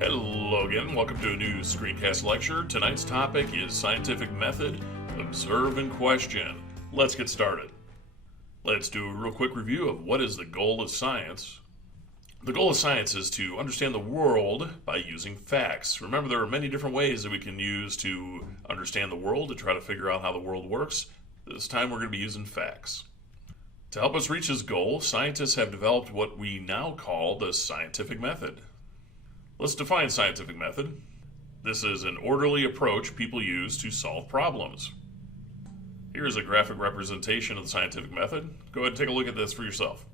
Hello again, welcome to a new screencast lecture. Tonight's topic is scientific method, observe and question. Let's get started. Let's do a real quick review of what is the goal of science. The goal of science is to understand the world by using facts. Remember, there are many different ways that we can use to understand the world, to try to figure out how the world works. This time we're going to be using facts. To help us reach this goal, scientists have developed what we now call the scientific method. Let's define scientific method. This is an orderly approach people use to solve problems. Here's a graphic representation of the scientific method. Go ahead and take a look at this for yourself.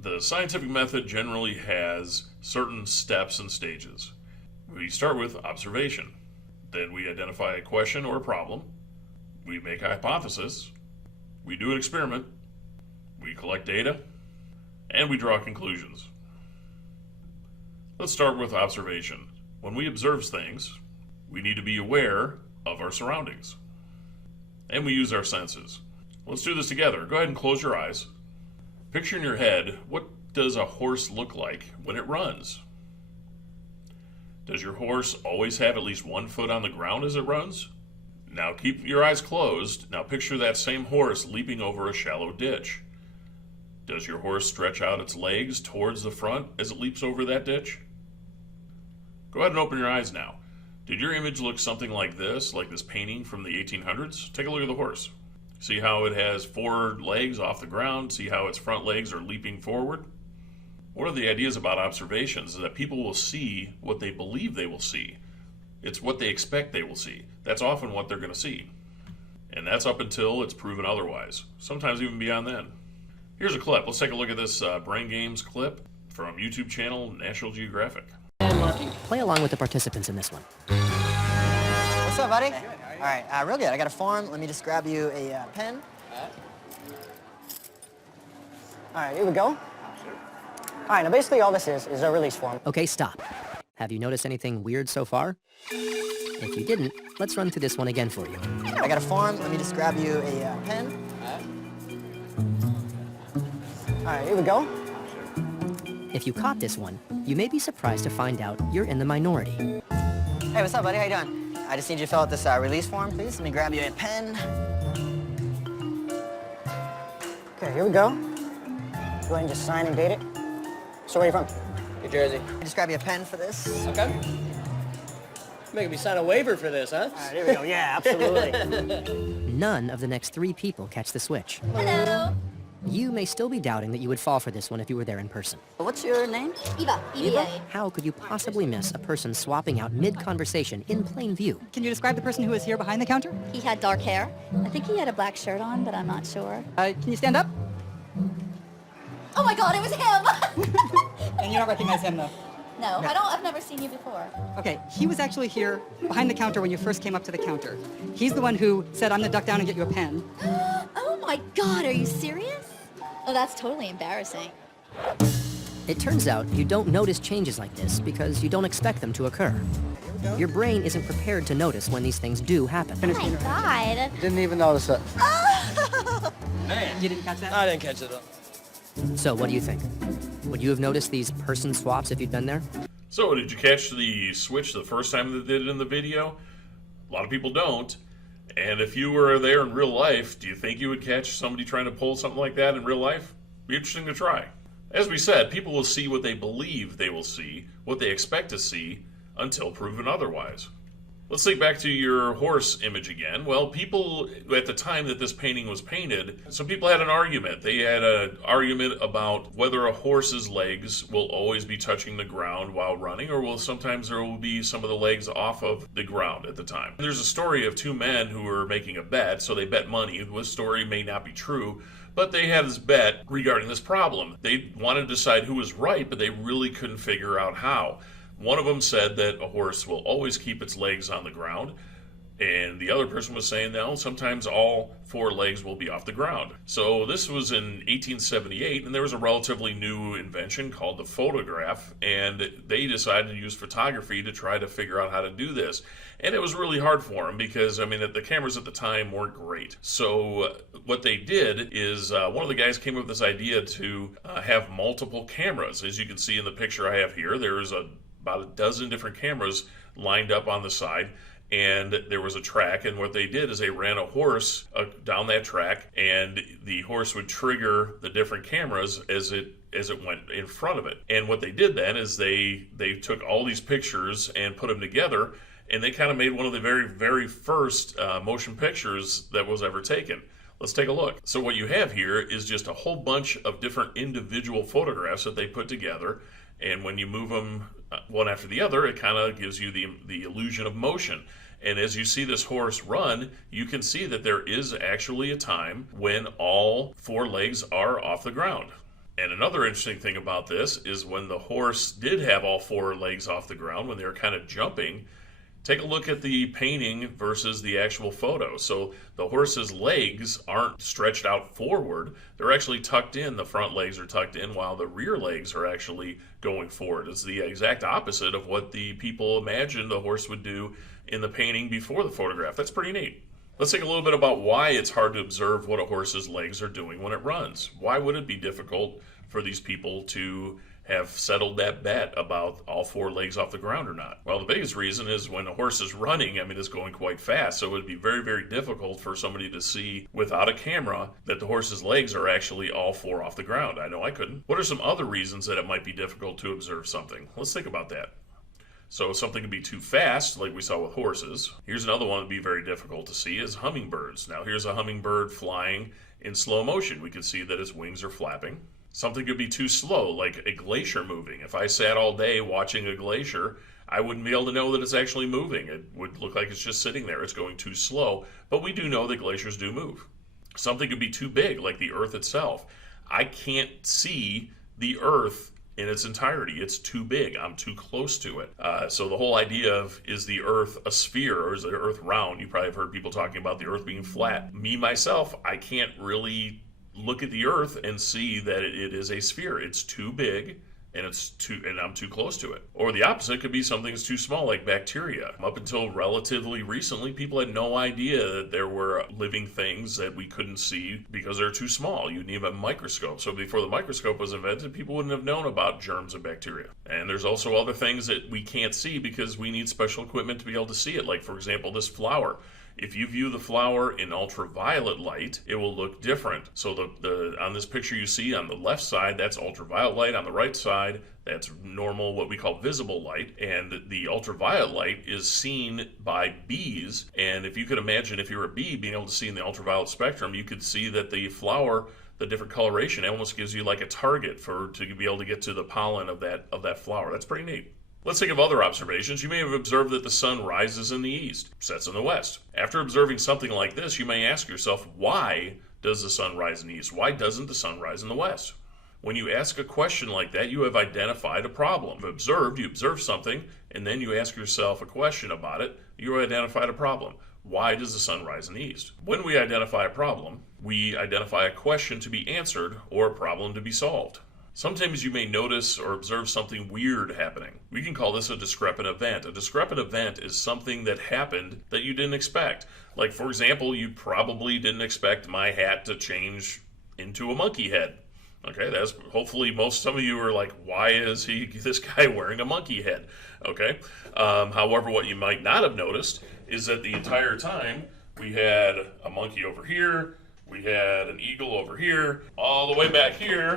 The scientific method generally has certain steps and stages. We start with observation. Then we identify a question or a problem. We make a hypothesis. We do an experiment. We collect data. And we draw conclusions. Let's start with observation. When we observe things, we need to be aware of our surroundings. And we use our senses. Let's do this together. Go ahead and close your eyes. Picture in your head, what does a horse look like when it runs? Does your horse always have at least 1 foot on the ground as it runs? Now keep your eyes closed. Now picture that same horse leaping over a shallow ditch. Does your horse stretch out its legs towards the front as it leaps over that ditch? Go ahead and open your eyes now. Did your image look something like this painting from the 1800s? Take a look at the horse. See how it has 4 legs off the ground? See how its front legs are leaping forward? One of the ideas about observations is that people will see what they believe they will see. It's what they expect they will see. That's often what they're going to see. And that's up until it's proven otherwise. Sometimes even beyond then. Here's a clip. Let's take a look at this Brain Games clip from YouTube channel National Geographic. Play along with the participants in this one. What's up, buddy? All right, real good. I got a form. Let me just grab you a pen. All right, here we go. All right, now basically all this is a release form. Okay, stop. Have you noticed anything weird so far? If you didn't, let's run through this one again for you. I got a form. Let me just grab you a pen. All right, here we go. If you caught this one, you may be surprised to find out you're in the minority. Hey, what's up, buddy? How you doing? I just need you to fill out this release form, please. Let me grab you a pen. Okay, here we go. Go ahead and just sign and date it. So where are you from? New Jersey. Just grab you a pen for this. Okay. Making me sign a waiver for this, huh? All right, here we go. Yeah, absolutely. None of the next 3 people catch the switch. Hello. You may still be doubting that you would fall for this one if you were there in person. What's your name? Eva. Eva. How could you possibly miss a person swapping out mid-conversation in plain view? Can you describe the person who was here behind the counter? He had dark hair. I think he had a black shirt on, but I'm not sure. Can you stand up? Oh my God, it was him! And you don't recognize him, though. No, I've never seen you before. Okay, he was actually here behind the counter when you first came up to the counter. He's the one who said, I'm gonna duck down and get you a pen. Oh my God, are you serious? Oh, that's totally embarrassing. It turns out you don't notice changes like this because you don't expect them to occur. Your brain isn't prepared to notice when these things do happen. Oh my God. Didn't even notice it. Oh! Man. You didn't catch that? I didn't catch it. So what do you think? Would you have noticed these person swaps if you'd been there? So, did you catch the switch the first time they did it in the video? A lot of people don't. And if you were there in real life, do you think you would catch somebody trying to pull something like that in real life? Be interesting to try. As we said, people will see what they believe they will see, what they expect to see, until proven otherwise. Let's think back to your horse image again. Well, people, at the time that this painting was painted, some people had an argument. They had an argument about whether a horse's legs will always be touching the ground while running, or will sometimes there will be some of the legs off of the ground at the time. There's a story of 2 men who were making a bet, so they bet money. The story may not be true, but they had this bet regarding this problem. They wanted to decide who was right, but they really couldn't figure out how. One of them said that a horse will always keep its legs on the ground. And the other person was saying, no, sometimes all four legs will be off the ground. So this was in 1878, and there was a relatively new invention called the photograph, and they decided to use photography to try to figure out how to do this. And it was really hard for them because, I mean, the cameras at the time weren't great. So what they did is one of the guys came up with this idea to have multiple cameras. As you can see in the picture I have here, there's about a dozen different cameras lined up on the side. And there was a track, and what they did is they ran a horse down that track, and the horse would trigger the different cameras as it went in front of it. And what they did then is they took all these pictures and put them together, and they kind of made one of the very, very first motion pictures that was ever taken. Let's take a look. So what you have here is just a whole bunch of different individual photographs that they put together, and when you move them one after the other, it kind of gives you the illusion of motion. And as you see this horse run, you can see that there is actually a time when all four legs are off the ground. And another interesting thing about this is when the horse did have all four legs off the ground, when they were kind of jumping, take a look at the painting versus the actual photo. So the horse's legs aren't stretched out forward. They're actually tucked in. The front legs are tucked in while the rear legs are actually going forward. It's the exact opposite of what the people imagined the horse would do in the painting before the photograph. That's pretty neat. Let's think a little bit about why it's hard to observe what a horse's legs are doing when it runs. Why would it be difficult for these people to have settled that bet about all four legs off the ground or not? Well, the biggest reason is when a horse is running, I mean, it's going quite fast, so it would be very, very difficult for somebody to see without a camera that the horse's legs are actually all four off the ground. I know I couldn't. What are some other reasons that it might be difficult to observe something? Let's think about that. So something can be too fast, like we saw with horses. Here's another one that would be very difficult to see is hummingbirds. Now here's a hummingbird flying in slow motion. We can see that its wings are flapping. Something could be too slow, like a glacier moving. If I sat all day watching a glacier, I wouldn't be able to know that it's actually moving. It would look like it's just sitting there. It's going too slow. But we do know that glaciers do move. Something could be too big, like the Earth itself. I can't see the Earth in its entirety. It's too big. I'm too close to it. So the whole idea of, is the Earth a sphere or is the Earth round? You probably have heard people talking about the Earth being flat. Me, myself, I can't really look at the Earth and see that it is a sphere. It's too big and I'm too close to it. Or the opposite could be something that's too small, like bacteria. Up until relatively recently, people had no idea that there were living things that we couldn't see because they're too small. You'd need a microscope. So before the microscope was invented, people wouldn't have known about germs and bacteria. And there's also other things that we can't see because we need special equipment to be able to see it. Like, for example, this flower. If you view the flower in ultraviolet light, it will look different. So on this picture you see on the left side, that's ultraviolet light. On the right side, that's normal, what we call visible light. And the ultraviolet light is seen by bees. And if you could imagine if you're a bee being able to see in the ultraviolet spectrum, you could see that the flower, the different coloration, almost gives you like a target to be able to get to the pollen of that flower. That's pretty neat. Let's think of other observations. You may have observed that the sun rises in the east, sets in the west. After observing something like this, you may ask yourself, why does the sun rise in the east? Why doesn't the sun rise in the west? When you ask a question like that, you have identified a problem. You observe something, and then you ask yourself a question about it, you identified a problem. Why does the sun rise in the east? When we identify a problem, we identify a question to be answered or a problem to be solved. Sometimes you may notice or observe something weird happening. We can call this a discrepant event. A discrepant event is something that happened that you didn't expect. Like, for example, you probably didn't expect my hat to change into a monkey head. Okay, that's hopefully some of you are like, why is this guy wearing a monkey head? Okay, however, what you might not have noticed is that the entire time we had a monkey over here, we had an eagle over here, all the way back here,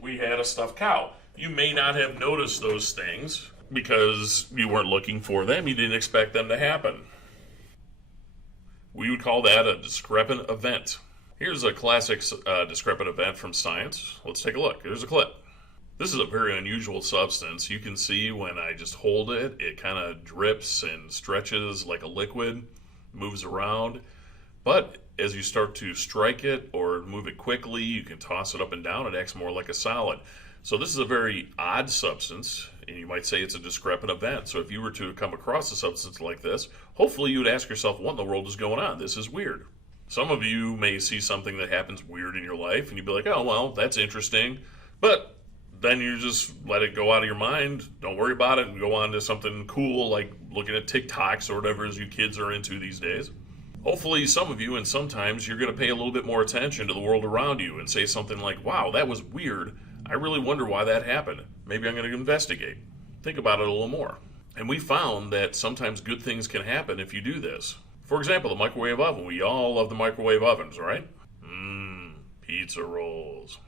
we had a stuffed cow. You may not have noticed those things because you weren't looking for them. You didn't expect them to happen. We would call that a discrepant event. Here's a classic discrepant event from science. Let's take a look. Here's a clip. This is a very unusual substance. You can see when I just hold it, it kind of drips and stretches like a liquid, moves around. But as you start to strike it or move it quickly, you can toss it up and down. It acts more like a solid. So this is a very odd substance. And you might say it's a discrepant event. So if you were to come across a substance like this, hopefully you would ask yourself, what in the world is going on? This is weird. Some of you may see something that happens weird in your life, and you'd be like, oh, well, that's interesting. But then you just let it go out of your mind. Don't worry about it and go on to something cool like looking at TikToks or whatever as you kids are into these days. Hopefully some of you, and sometimes you're going to pay a little bit more attention to the world around you and say something like, wow, that was weird. I really wonder why that happened. Maybe I'm going to investigate. Think about it a little more. And we found that sometimes good things can happen if you do this. For example, the microwave oven. We all love the microwave ovens, right? Pizza rolls.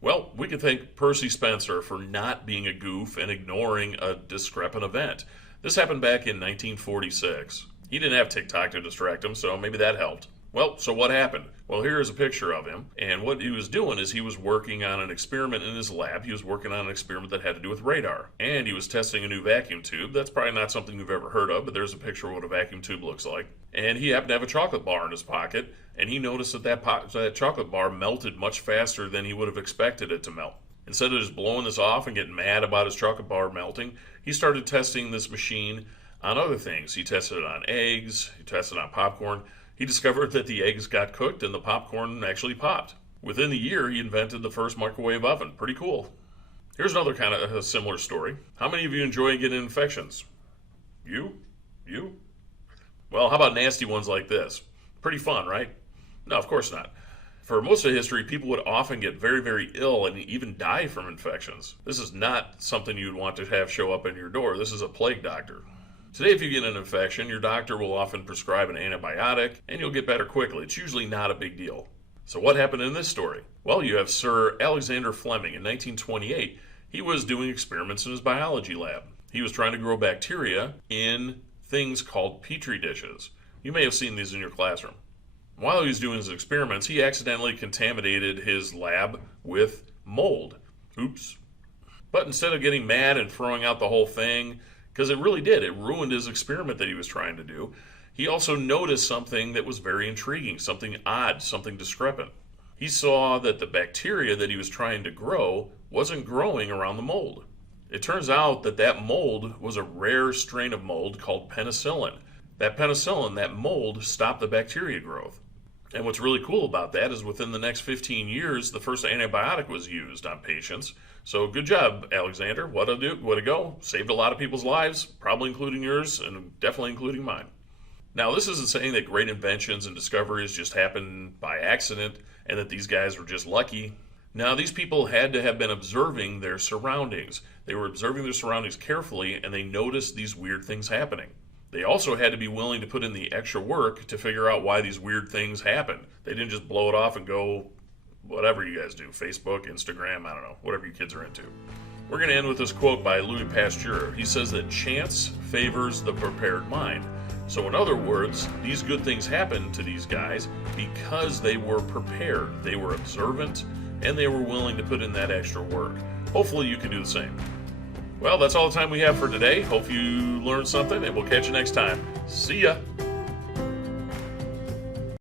Well, we can thank Percy Spencer for not being a goof and ignoring a discrepant event. This happened back in 1946. He didn't have TikTok to distract him, so maybe that helped. Well, so what happened? Well, here is a picture of him, and what he was doing is he was working on an experiment in his lab. He was working on an experiment that had to do with radar, and he was testing a new vacuum tube. That's probably not something you've ever heard of, but there's a picture of what a vacuum tube looks like. And he happened to have a chocolate bar in his pocket, and he noticed that chocolate bar melted much faster than he would have expected it to melt. Instead of just blowing this off and getting mad about his chocolate bar melting, he started testing this machine on other things. He tested it on eggs, he tested it on popcorn. He discovered that the eggs got cooked and the popcorn actually popped. Within the year, he invented the first microwave oven. Pretty cool. Here's another kind of a similar story. How many of you enjoy getting infections? You? Well, how about nasty ones like this? Pretty fun, right? No, of course not. For most of history, people would often get very, very ill and even die from infections. This is not something you'd want to have show up in your door. This is a plague doctor. Today, if you get an infection, your doctor will often prescribe an antibiotic, and you'll get better quickly. It's usually not a big deal. So what happened in this story? Well, you have Sir Alexander Fleming. In 1928, he was doing experiments in his biology lab. He was trying to grow bacteria in things called petri dishes. You may have seen these in your classroom. While he was doing his experiments, he accidentally contaminated his lab with mold. Oops. But instead of getting mad and throwing out the whole thing, because it really did. It ruined his experiment that he was trying to do. He also noticed something that was very intriguing, something odd, something discrepant. He saw that the bacteria that he was trying to grow wasn't growing around the mold. It turns out that that mold was a rare strain of mold called penicillin. That penicillin, that mold, stopped the bacteria growth. And what's really cool about that is within the next 15 years, the first antibiotic was used on patients. So good job, Alexander. What a go. Saved a lot of people's lives, probably including yours and definitely including mine. Now, this isn't saying that great inventions and discoveries just happen by accident and that these guys were just lucky. Now, these people had to have been observing their surroundings. They were observing their surroundings carefully, and they noticed these weird things happening. They also had to be willing to put in the extra work to figure out why these weird things happen. They didn't just blow it off and go, whatever you guys do, Facebook, Instagram, I don't know, whatever you kids are into. We're going to end with this quote by Louis Pasteur. He says that chance favors the prepared mind. So in other words, these good things happened to these guys because they were prepared, they were observant, and they were willing to put in that extra work. Hopefully you can do the same. Well, that's all the time we have for today. Hope you learned something, and we'll catch you next time. See ya!